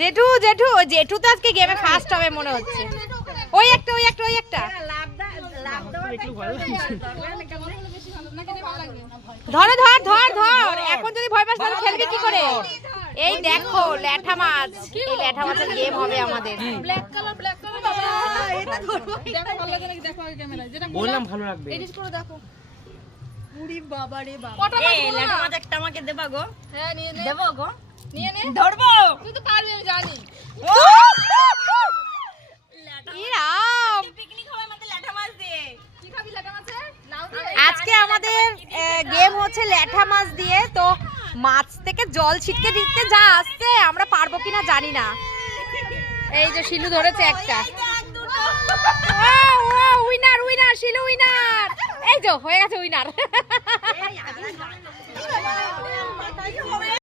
জেঠু জেঠু জেঠু তো আজকে গেমে ফার্স্ট হবে মনে হচ্ছে। ওই একটা ধর ধর ধর ধর। এখন যদি ভয় পাস তাহলে খেলবি কি করে? এই দেখো ল্যাঠা মাছ, এই ল্যাঠা মাছের গেম হবে আমাদের। ব্ল্যাক কালার বাবা, এটা ধরবো। দেখো ভালো লাগে নাকি দেখো আগে ক্যামেরায়, যেটা বললাম ভালো লাগবে। এডিট করে দেখো। পুরি বাবা রে বাবা, কটা মাছ? এই ল্যাঠা মাছ একটা আমাকে দেবা গো। হ্যাঁ নিয়ে নে, দেবো গো, নিয়ে নে, ধরবো। তুই তো পারবি আমি জানি। পিকনিক হবে আমাদের ল্যাঠা মাছ দিয়ে। কি খাবি ল্যাঠা মাছে? লাউ দিয়ে? আজকে আমাদের গেম হচ্ছে ল্যাঠা মাছ দিয়ে। তো মাছ থেকে জল ছিটকে দিতে যা আসছে, আমরা পারবো কিনা জানি না। এই যে শিলু ধরেছে একটা। Winner winner Shilu winner. এই যে হয়ে গেছে উইনার।